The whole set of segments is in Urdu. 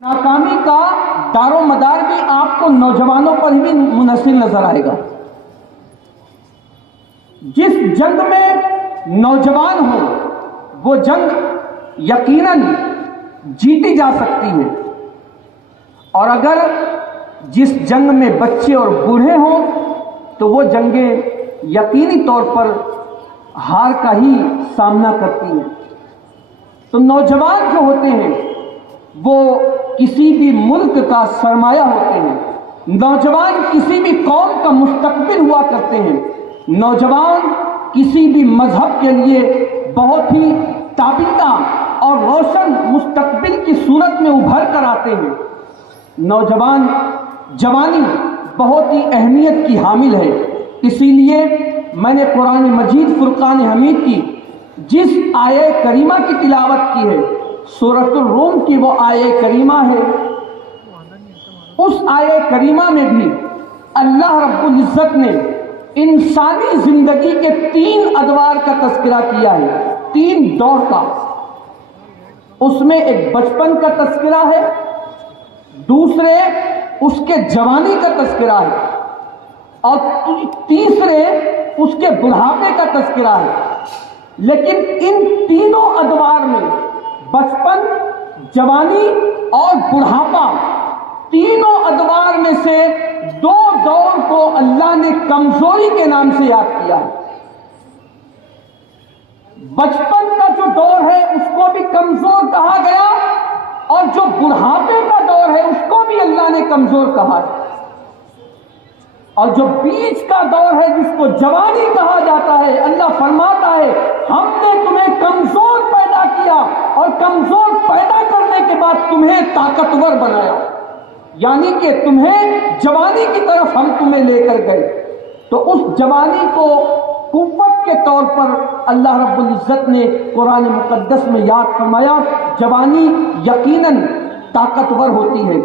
ناکامی کا دار و مدار بھی آپ کو نوجوانوں پر ہی منحصر نظر آئے گا۔ جس جنگ میں نوجوان ہو وہ جنگ یقیناً جیتی جا سکتی ہے، اور اگر جس جنگ میں بچے اور بوڑھے ہوں تو وہ جنگیں یقینی طور پر ہار کا ہی سامنا کرتی ہیں۔ تو نوجوان جو ہوتے ہیں وہ کسی بھی ملک کا سرمایہ ہوتے ہیں، نوجوان کسی بھی قوم کا مستقبل ہوا کرتے ہیں، نوجوان کسی بھی مذہب کے لیے بہت ہی تابندہ اور روشن مستقبل کی صورت میں ابھر کر آتے ہیں۔ نوجوان جوانی بہت ہی اہمیت کی حامل ہے، اسی لیے میں نے قرآن مجید فرقان حمید کی جس آیہ کریمہ کی تلاوت کی ہے، سورۃ الروم کی وہ آیہ کریمہ ہے، اس آیہ کریمہ میں بھی اللہ رب العزت نے انسانی زندگی کے 3 ادوار کا تذکرہ کیا ہے، 3 دور کا۔ اس میں ایک بچپن کا تذکرہ ہے، دوسرے اس کے جوانی کا تذکرہ ہے، اور تیسرے اس کے بڑھاپے کا تذکرہ ہے۔ لیکن ان تینوں ادوار میں بچپن، جوانی اور بڑھاپا، تینوں ادوار میں سے 2 دور کو اللہ نے کمزوری کے نام سے یاد کیا ہے۔ بچپن کا جو دور ہے اس کو بھی کمزور کہا گیا، اور جو بڑھاپے کا دور ہے اس کو بھی اللہ نے کمزور کہا ہے، اور جو بیچ کا دور ہے جس کو جوانی کہا جاتا ہے، اللہ فرماتا ہے ہم نے تمہیں کمزور پیدا کیا اور کمزور پیدا کرنے کے بعد تمہیں طاقتور بنایا، یعنی کہ تمہیں جوانی کی طرف ہم تمہیں لے کر گئے۔ تو اس جوانی کو قوت کے طور پر اللہ رب العزت نے قرآن مقدس میں یاد فرمایا۔ جوانی یقیناً طاقتور ہوتی ہے۔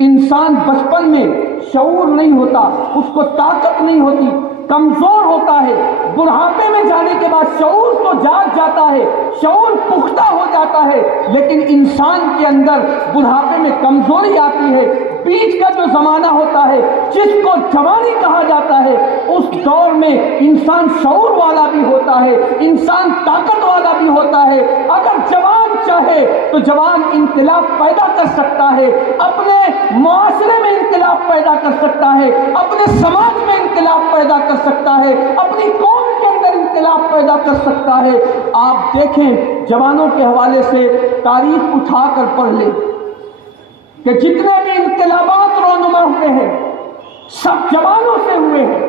انسان بچپن میں شعور نہیں ہوتا، اس کو طاقت نہیں ہوتی، کمزور ہوتا ہے۔ بڑھاپے میں جانے کے بعد شعور تو جاگ جاتا ہے، شعور پختہ ہو جاتا ہے، لیکن انسان کے اندر بڑھاپے میں کمزوری آتی ہے۔ بیچ کا جو زمانہ ہوتا ہے جس کو جوانی کہا جاتا ہے، اس دور میں انسان شعور والا بھی ہوتا ہے، انسان طاقت والا بھی ہوتا ہے۔ اگر جوان چاہے تو جوان انقلاب پیدا کر سکتا ہے، اپنے معاشرے میں انقلاب پیدا کر سکتا ہے، اپنے سماج میں انقلاب پیدا کر سکتا ہے، اپنی قوم کے اندر انقلاب پیدا کر سکتا ہے۔ آپ دیکھیں جوانوں کے حوالے سے تاریخ اٹھا کر پڑھ لیں کہ جتنے بھی انقلابات رونما ہوئے ہیں سب جوانوں سے ہوئے ہیں،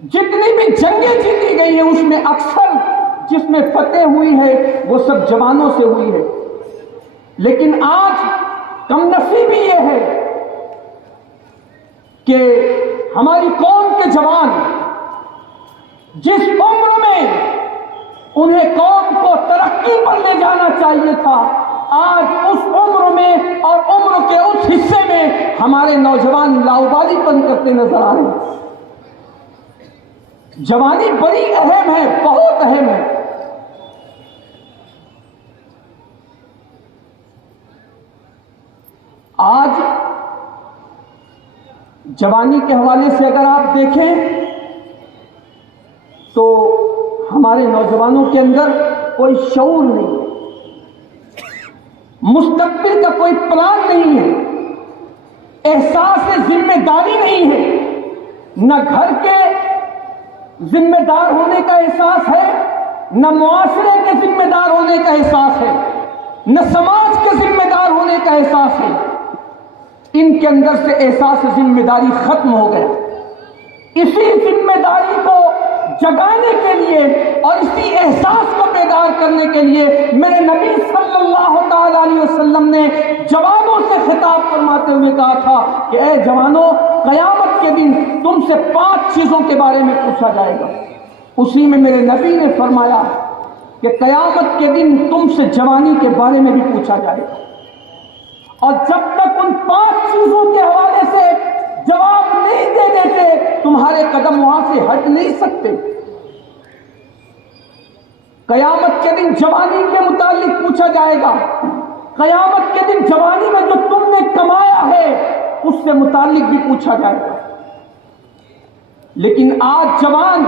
جتنی بھی جنگیں جیتی گئی ہیں اس میں اکثر جس میں فتح ہوئی ہے وہ سب جوانوں سے ہوئی ہے۔ لیکن آج کم نصیبی یہ ہے کہ ہماری قوم کے جوان جس عمر میں انہیں قوم کو ترقی پر لے جانا چاہیے تھا، آج اس عمر میں اور عمر کے اس حصے میں ہمارے نوجوان لاؤبالی پن کرتے نظر آ رہے ہیں۔ جوانی بڑی اہم ہے، بہت اہم ہے۔ آج جوانی کے حوالے سے اگر آپ دیکھیں تو ہمارے نوجوانوں کے اندر کوئی شعور نہیں ہے، مستقبل کا کوئی پلان نہیں ہے، احساس ذمہ داری نہیں ہے، نہ گھر کے ذمہ دار ہونے کا احساس ہے، نہ معاشرے کے ذمہ دار ہونے کا احساس ہے، نہ سماج کے ذمہ دار ہونے کا احساس ہے۔ ان کے اندر سے احساس ذمہ داری ختم ہو گیا۔ اسی ذمہ داری کو جگانے کے لیے اور اسی احساس کو بیدار کرنے کے لیے میرے نبی صلی اللہ تعالی علیہ وسلم نے جوانوں سے خطاب فرماتے ہوئے کہا تھا کہ اے جوانوں، قیامت کے دن تم سے 5 چیزوں کے بارے میں پوچھا جائے گا۔ اسی میں میرے نبی نے فرمایا کہ قیامت کے دن تم سے جوانی کے بارے میں بھی پوچھا جائے گا، اور جب تک ان 5 چیزوں کے حوالے سے جواب نہیں دے دیتے تمہارے قدم وہاں سے ہٹ نہیں سکتے۔ قیامت کے دن جوانی کے متعلق پوچھا جائے گا، قیامت کے دن جوانی میں جو تم نے کمایا ہے اس سے متعلق بھی پوچھا جائے گا. لیکن آج جوان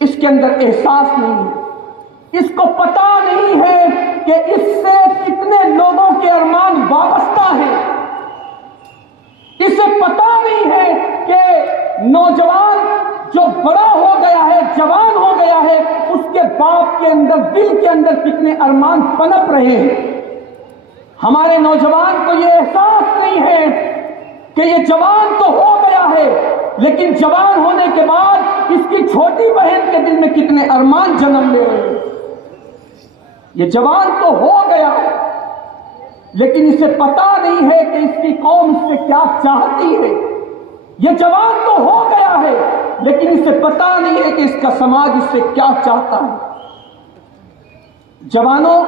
اس کے اندر احساس نہیں ہے، اس کو پتا نہیں ہے کہ اس سے کتنے لوگوں کے ارمان وابستہ ہیں. اسے پتا نہیں ہے کہ نوجوان جو بڑا ہو گیا ہے، جوان ہو گیا ہے، اس کے باپ کے اندر، دل کے اندر کتنے ارمان پنپ رہے ہیں. ہمارے نوجوان کو یہ احساس نہیں ہے کہ یہ جوان تو ہو گیا ہے، لیکن جوان ہونے کے بعد اس کی چھوٹی بہن کے دل میں کتنے ارمان جنم لے رہے ہیں. یہ جوان تو ہو گیا ہے، لیکن اسے پتا نہیں ہے کہ اس کی قوم اس سے کیا چاہتی ہے. یہ جوان تو ہو گیا ہے، لیکن اسے پتا نہیں ہے کہ اس کا سماج اس سے کیا چاہتا ہے. جوانوں،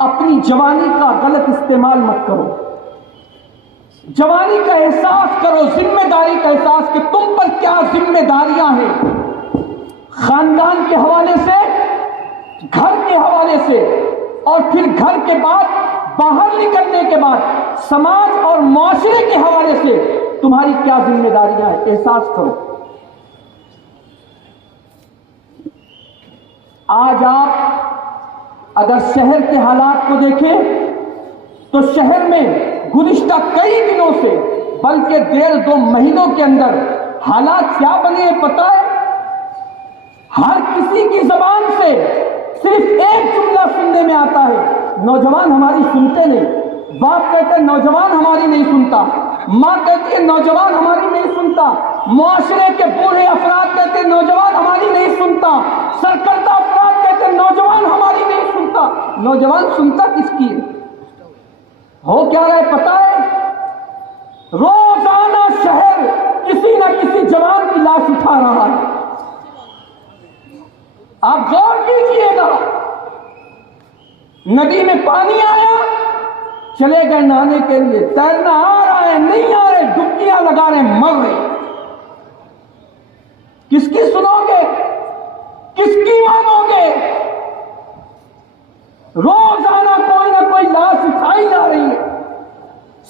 اپنی جوانی کا غلط استعمال مت کرو. جوانی کا احساس کرو، ذمہ داری کا احساس کہ تم پر کیا ذمہ داریاں ہیں، خاندان کے حوالے سے، گھر کے حوالے سے، اور پھر گھر کے بعد باہر نکلنے کے بعد سماج اور معاشرے کے حوالے سے تمہاری کیا ذمہ داریاں ہیں، احساس کرو. آج آپ اگر شہر کے حالات کو دیکھیں تو شہر میں گزشتہ کئی دنوں سے، بلکہ 1.5-2 مہینوں کے اندر حالات کیا بنے ہیں پتہ ہے؟ ہر کسی کی زبان سے صرف ایک جملہ سننے میں آتا ہے: نوجوان ہماری سنتے نہیں. باپ کہتے ہیں نوجوان ہماری نہیں سنتا، ماں کہتی ہے نوجوان ہماری نہیں سنتا، معاشرے کے بوڑھے افراد کہتے ہیں نوجوان ہماری نہیں سنتا، سرکردہ افراد کہتے ہیں نوجوان ہماری نہیں سنتا. نوجوان سنتا کس کی ہے؟ ہو کیا رہا ہے پتہ ہے؟ روزانہ شہر کسی نہ کسی جوان کی لاش اٹھا رہا ہے. آپ غور کیجئے گا، ندی میں پانی آیا، چلے گئے نہانے کے لیے، تیرنا آ رہا ہے، نہیں آ رہے، ڈبکیاں لگا رہے، مر رہے. کس کی سنو گے؟ کس کی مانو گے؟ روزانہ کوئی نہ کوئی لاش اٹھائی جا رہی ہے.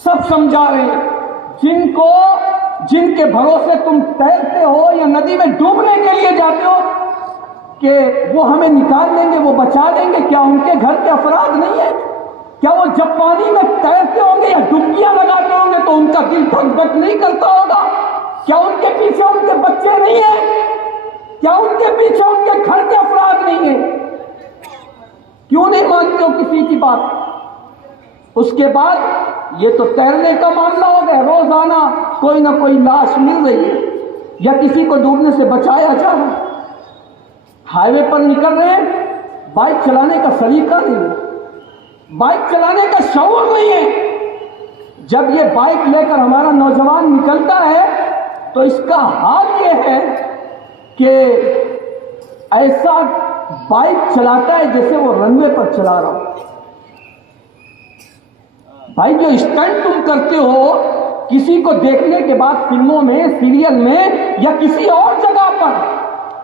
سب سمجھا رہے ہیں جن کے بھروسے تم تیرتے ہو یا ندی میں ڈوبنے کے لیے جاتے ہو کہ وہ ہمیں نکال لیں گے، وہ بچا لیں گے. کیا ان کے گھر کے افراد نہیں ہیں؟ کیا وہ جب پانی میں تیرتے ہوں گے یا ڈبکیاں لگاتے ہوں گے تو ان کا دل دھک دھک نہیں کرتا ہوگا؟ کیا ان کے پیچھے ان کے بچے نہیں ہیں؟ کیا ان کے پیچھے ان کے گھر کے افراد نہیں ہیں؟ کیوں نہیں مانتے ہو کسی کی بات؟ اس کے بعد یہ تو تیرنے کا معاملہ ہو گیا، روزانہ کوئی نہ کوئی لاش مل رہی ہے یا کسی کو ڈوبنے سے بچایا جا رہا ہے. ہائی وے پر نکل رہے ہیں، بائک چلانے کا سلیقہ نہیں ہے، بائک چلانے کا شعور نہیں ہے. جب یہ بائک لے کر ہمارا نوجوان نکلتا ہے تو اس کا حال یہ ہے کہ ایسا بائک چلاتا ہے جیسے وہ رن وے پر چلا رہا ہو. بھائی جو اسٹنٹ تم کرتے ہو کسی کو دیکھنے کے بعد فلموں میں، سیریل میں یا کسی اور جگہ پر،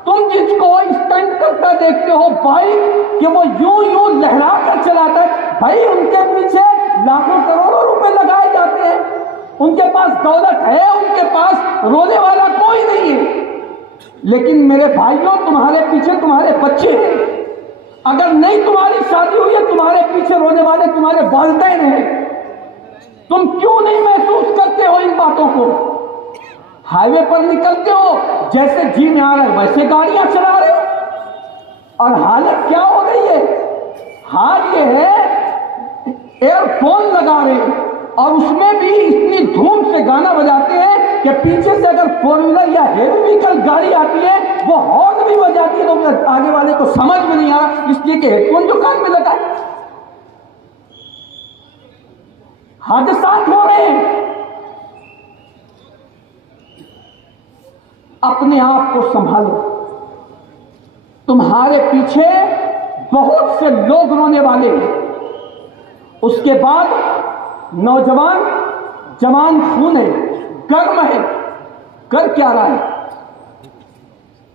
تم جس کو اسٹنٹ کرتا دیکھتے ہو بائک کہ وہ یوں لہرا کر چلاتا ہے، بھائی ان کے پیچھے لاکھوں کروڑوں روپے لگائے جاتے ہیں. ان کے پاس دولت ہے، ان کے پاس رونے والا کوئی نہیں ہے. لیکن میرے بھائیوں، تمہارے پیچھے تمہارے بچے ہیں. اگر نہیں تمہاری شادی ہوئی ہے، تمہارے پیچھے رونے والے تمہارے والدین ہیں. تم کیوں نہیں محسوس کرتے ہو ان باتوں کو؟ ہائی وے پر نکلتے ہو، جیسے جی میں آ رہا ہے ویسے گاڑیاں چلا رہے ہو. اور حالت کیا ہو گئی ہے؟ حال یہ ہے ایئر فون لگا رہے ہیں اور اس میں بھی اتنی دھوم سے گانا بجاتے ہیں کہ پیچھے سے اگر 4 ویلر یا ہیوی وہیکل گاڑی آتی ہے وہ ہارن بھی بجاتی ہے تو آگے والے کو سمجھ میں نہیں آ رہا، اس لیے کہ ہیڈ فون جو کان میں لگا ہے. حادثات ہو رہے ہیں. اپنے آپ کو سنبھالو، تمہارے پیچھے بہت سے لوگ رونے والے ہیں. اس کے بعد نوجوان جوان خون ہے، گرم ہے، کر کیا رہا ہے؟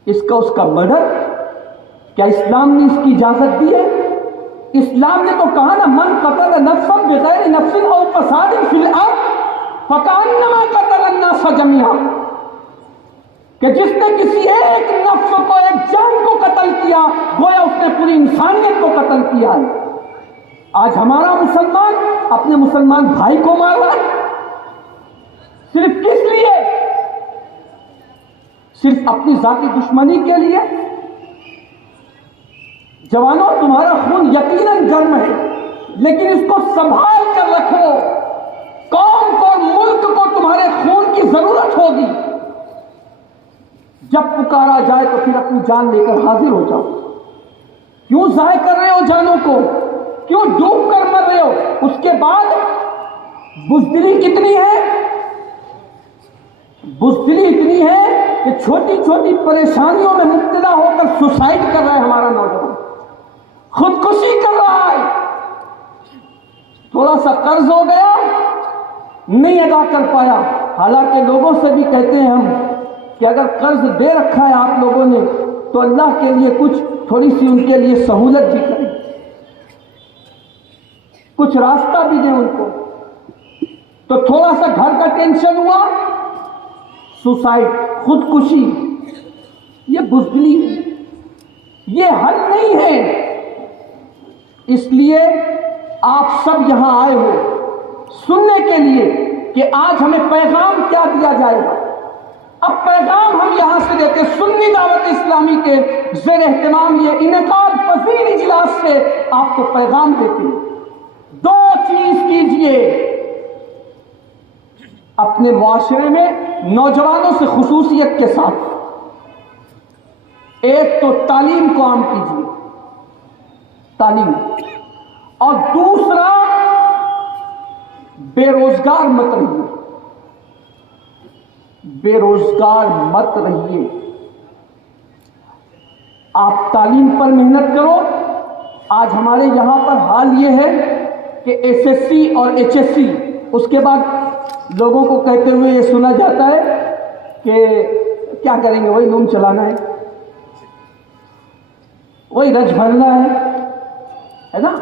اس کا مرڈر. کیا اسلام نے اس کی اجازت دی ہے؟ اسلام نے تو کہا نا، من قتل نفسا بغیر نفس او فساد فی الارض فکأنما قتل الناس جميعا، کہ جس نے کسی ایک نفس کو، ایک جان کو قتل کیا، گویا اس نے پوری انسانیت کو قتل کیا ہے۔ آج ہمارا مسلمان اپنے مسلمان بھائی کو مار رہا ہے، صرف کس لیے؟ صرف اپنی ذاتی دشمنی کے لیے۔ جوانوں، تمہارا خون یقیناً گرم ہے، لیکن اس کو سنبھال کر رکھو، قوم کو، ملک کو تمہارے خون کی ضرورت ہوگی۔ جب پکارا جائے تو پھر اپنی جان لے کر حاضر ہو جاؤ۔ کیوں ضائع کر رہے ہو جانوں کو؟ کیوں ڈوب کر مر رہے ہو؟ اس کے بعد بزدلی کتنی ہے؟ بزدلی اتنی ہے کہ چھوٹی چھوٹی پریشانیوں میں مبتلا ہو کر سوسائڈ کر رہا ہے ہمارا نوجوان، خودکشی کر رہا ہے۔ تھوڑا سا قرض ہو گیا، نہیں ادا کر پایا، حالانکہ لوگوں سے بھی کہتے ہیں ہم کہ اگر قرض دے رکھا ہے آپ لوگوں نے تو اللہ کے لیے کچھ تھوڑی سی ان کے لیے سہولت بھی کریں، کچھ راستہ بھی دیں ان کو۔ تو تھوڑا سا گھر کا ٹینشن ہوا، سوسائڈ، خودکشی، یہ بزدلی ہے، یہ حل نہیں ہے۔ اس لیے آپ سب یہاں آئے ہو سننے کے لیے کہ آج ہمیں پیغام کیا دیا جائے گا۔ اب پیغام ہم یہاں سے دیتے، سنی دعوت اسلامی کے زیر اہتمام یہ انعقاد پذیر اجلاس سے آپ کو پیغام دیتے ہیں۔ دو چیز کیجئے، اپنے معاشرے میں نوجوانوں سے خصوصیت کے ساتھ، ایک تو تعلیم کو عام کیجئے، تعلیم، اور دوسرا بے روزگار مت رہیے، بے روزگار مت رہیے۔ آپ تعلیم پر محنت کرو۔ آج ہمارے یہاں پر حال یہ ہے کہ ایس ایس سی اور ایچ ایس سی، اس کے بعد لوگوں کو کہتے ہوئے یہ سنا جاتا ہے کہ کیا کریں گے، وہی نوم چلانا ہے، وہی رج بھرنا ہے نا،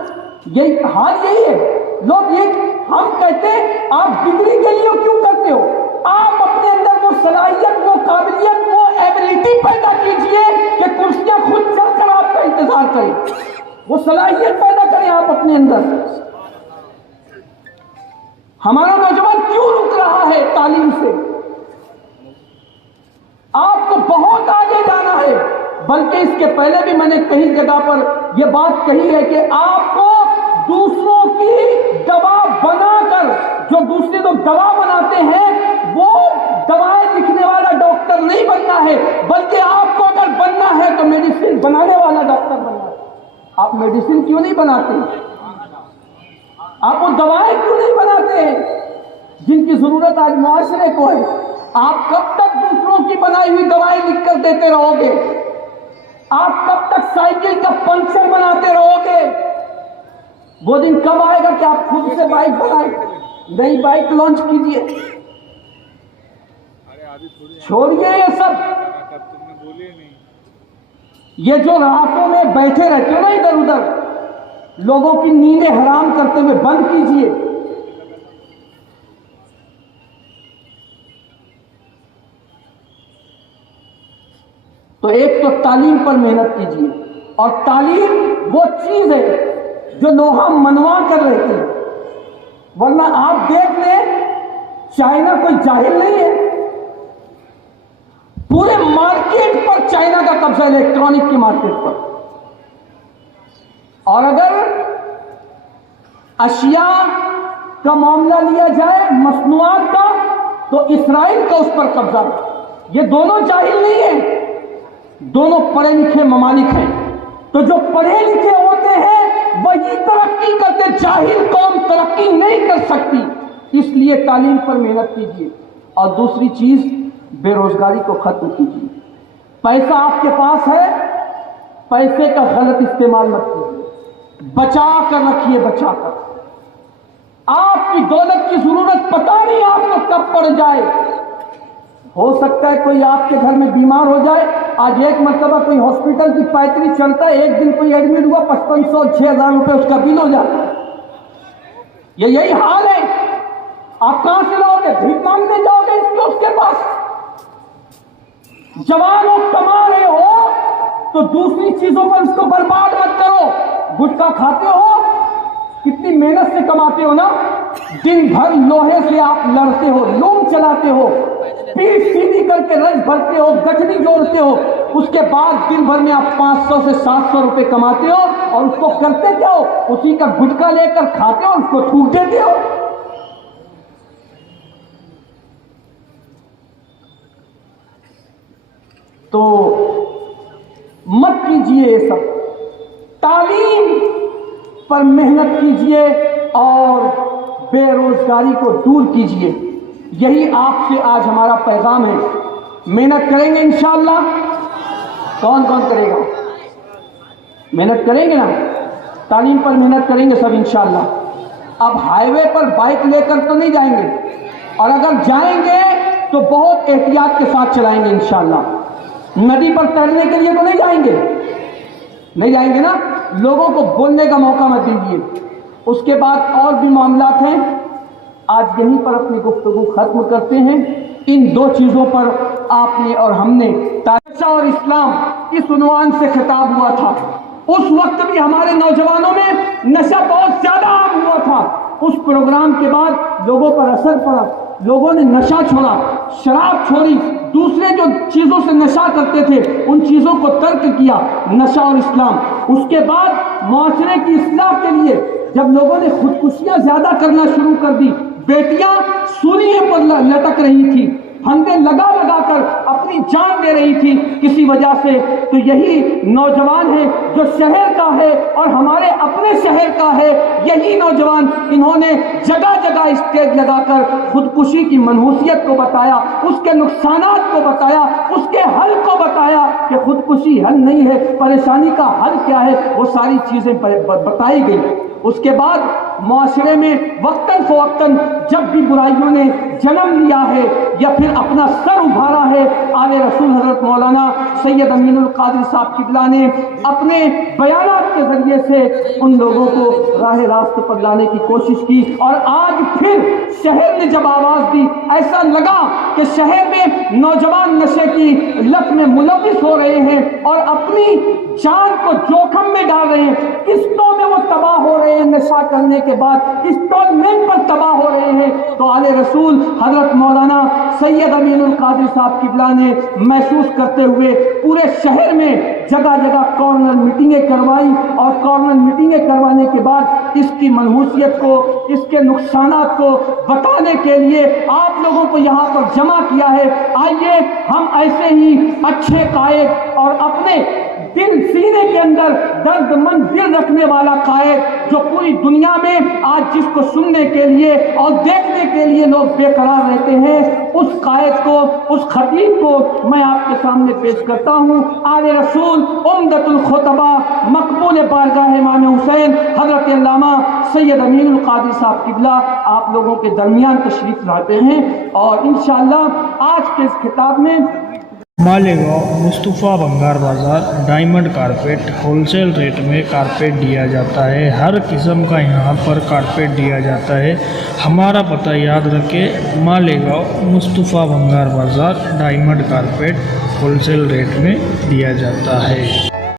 یہی حال یہی ہے۔ لوگ یہ ہم کہتے ہیں آپ ڈگری کے لیے کیوں کرتے ہو؟ آپ اپنے اندر وہ صلاحیت، وہ قابلیت، وہ ایبلٹی پیدا کیجئے کہ کرسیاں خود چل کر آپ کا انتظار کریں، وہ صلاحیت پیدا کریں آپ اپنے اندر۔ ہمارا نوجوان کیوں رک رہا ہے تعلیم سے؟ آپ کو بہت آگے جانا ہے، بلکہ اس کے پہلے بھی میں نے کئی جگہ پر یہ بات کہی ہے کہ آپ کو دوسروں کی دوا بنا کر، جو دوسرے لوگ دوا بناتے ہیں وہ دوائیں لکھنے والا ڈاکٹر نہیں بننا ہے، بلکہ آپ کو اگر بننا ہے تو میڈیسن بنانے والا ڈاکٹر بننا ہے۔ آپ میڈیسن کیوں نہیں بناتے؟ آپ وہ دوائیں کیوں نہیں بناتے جن کی ضرورت آج معاشرے کو ہے؟ آپ کب تک دوسروں کی بنائی ہوئی دوائیں لکھ کر دیتے رہو گے؟ آپ کب تک سائیکل کا پنکچر بناتے رہو گے؟ وہ دن کب آئے گا کہ آپ خود سے بائک بنائیں، نئی بائک لانچ کیجئے؟ چھوڑیے یہ سب، یہ جو راتوں میں بیٹھے رہتے ہو نا ادھر ادھر لوگوں کی نیندیں حرام کرتے ہوئے، بند کیجئے۔ تو ایک تو تعلیم پر محنت کیجئے، اور تعلیم وہ چیز ہے جو لوہا منوا کر رہتی ہے، ورنہ آپ دیکھ لیں چائنا کوئی جاہل نہیں ہے، پورے مارکیٹ پر چائنا کا قبضہ، الیکٹرانک کی مارکیٹ پر۔ اور اگر اشیاء کا معاملہ لیا جائے، مصنوعات کا، تو اسرائیل کا اس پر قبضہ۔ یہ دونوں جاہل نہیں ہیں، دونوں پڑھے لکھے ممالک ہیں۔ تو جو پڑھے لکھے ہوتے ہیں وہی ترقی کرتے، جاہل قوم ترقی نہیں کر سکتی۔ اس لیے تعلیم پر محنت کیجیے، اور دوسری چیز بے روزگاری کو ختم کیجیے۔ پیسہ آپ کے پاس ہے، پیسے کا غلط استعمال مت کیجیے، بچا کر رکھیے، بچا کر۔ آپ کی دولت کی ضرورت پتہ نہیں آپ کو کب پڑ جائے۔ ہو سکتا ہے کوئی آپ کے گھر میں بیمار ہو جائے، آج ایک مرتبہ کوئی ہاسپٹل کی پائتری چلتا ہے، ایک دن کوئی ایڈمٹ ہوا 5500 6000 روپے اس کا بل ہو جاتا ہے۔ یہی حال ہے۔ آپ کہاں سے لاؤ گے؟ بھیک مانگنے جاؤ گے اس کے پاس؟ جوان ہو، کما رہے ہو تو دوسری چیزوں پر اس کو برباد مت کرو۔ گٹکا کھاتے ہو، کتنی محنت سے کماتے ہو نا، دن بھر لوہے سے آپ لڑتے ہو، لوم چلاتے ہو، پیٹ سیدھی کر کے رج بھرتے ہو، گٹھنی جوڑتے ہو، اس کے بعد دن بھر میں آپ 500 سے 700 روپے کماتے ہو، اور اس کو کرتے کیا ہو؟ اسی کا گٹکا لے کر کھاتے ہو، اس کو تھوک دیتے ہو۔ تو مت کیجئے یہ سب، تعلیم پر محنت کیجئے اور بے روزگاری کو دور کیجئے۔ یہی آپ سے آج ہمارا پیغام ہے۔ محنت کریں گے انشاءاللہ؟ کون کون کرے گا؟ محنت کریں گے نا؟ تعلیم پر محنت کریں گے سب انشاءاللہ۔ اب ہائی وے پر بائک لے کر تو نہیں جائیں گے، اور اگر جائیں گے تو بہت احتیاط کے ساتھ چلائیں گے انشاءاللہ۔ ندی پر تیرنے کے لیے تو نہیں جائیں گے، نہیں جائیں گے نا؟ لوگوں کو بولنے کا موقع مت دیجیے۔ اس کے بعد اور بھی معاملات ہیں، آج یہیں پر اپنی گفتگو ختم کرتے ہیں۔ ان دو چیزوں پر آپ نے اور ہم نے نشہ اور اسلام اس عنوان سے خطاب ہوا تھا۔ اس وقت بھی ہمارے نوجوانوں میں نشہ بہت زیادہ عام ہوا تھا۔ اس پروگرام کے بعد لوگوں پر اثر پڑا، لوگوں نے نشہ چھوڑا، شراب چھوڑی، دوسرے جو چیزوں سے نشہ کرتے تھے ان چیزوں کو ترک کیا، نشہ اور اسلام۔ اس کے بعد معاشرے کی اصلاح کے لیے جب لوگوں نے خودکشیاں زیادہ کرنا شروع کر دی، بیٹیاں سولیے پر لٹک رہی تھی، پھندے لگا لگا کر اپنی جان دے رہی تھی کسی وجہ سے، تو یہی نوجوان ہے جو شہر کا ہے اور ہمارے اپنے شہر کا ہے، یہی نوجوان انہوں نے جگہ جگہ اسٹیج لگا کر خودکشی کی منحوسیت کو بتایا، اس کے نقصانات کو بتایا، اس کے حل کو بتایا کہ خودکشی حل نہیں ہے، پریشانی کا حل کیا ہے، وہ ساری چیزیں بتائی گئی۔ اس کے بعد معاشرے میں وقتاً فوقتاً جب بھی برائیوں نے جنم لیا ہے یا پھر اپنا سر ابھارا ہے، آل رسول حضرت مولانا سید امین القادری صاحب قبلہ نے اپنے بیانات کے ذریعے سے ان لوگوں کو راہ راست پر لانے کی کوشش کی، اور آج پھر شہر نے جب آواز دی، ایسا لگا کہ شہر میں نوجوان نشے کی لت میں ملوث ہو رہے ہیں اور اپنی جان کو جوخم میں ڈال رہے ہیں، قسطوں میں وہ تباہ ہو رہے ہیں، نشہ کرنے کے بعد انسٹالمنٹ پر تباہ ہو رہے ہیں۔ تو آل رسول حضرت مولانا سید امین القادری صاحب قبلہ نے محسوس کرتے ہوئے پورے شہر میں جگہ جگہ کارنر میٹنگیں کروائی، اور کارنر میٹنگیں کروانے کے بعد اس کی منحوسیت کو، اس کے نقصانات کو بتانے کے لیے آپ لوگوں کو یہاں پر جمع کیا ہے۔ آئیے ہم ایسے ہی اچھے قائد اور اپنے دل سینے کے اندر درد مند دل رکھنے والا قائد جو پوری دنیا میں آج جس کو سننے کے لیے اور دیکھنے کے لیے لوگ بے قرار رہتے ہیں، اس قائد کو، اس خطیب کو میں آپ کے سامنے پیش کرتا ہوں۔ آل رسول عمدۃ الخطبہ مقبول بارگاہ امام حسین حضرت علامہ سید امین القادری صاحب قبلہ آپ لوگوں کے درمیان تشریف لاتے ہیں، اور انشاءاللہ آج کے اس خطاب میں مالیگاؤں مصطفیٰ بنگار بازار diamond carpet wholesale rate میں کارپیٹ دیا جاتا ہے۔ ہر قسم کا یہاں پر کارپیٹ دیا جاتا ہے۔ ہمارا پتہ یاد رکھیں، مالیگاؤں مصطفیٰ بنگار بازار diamond carpet wholesale rate میں دیا جاتا ہے۔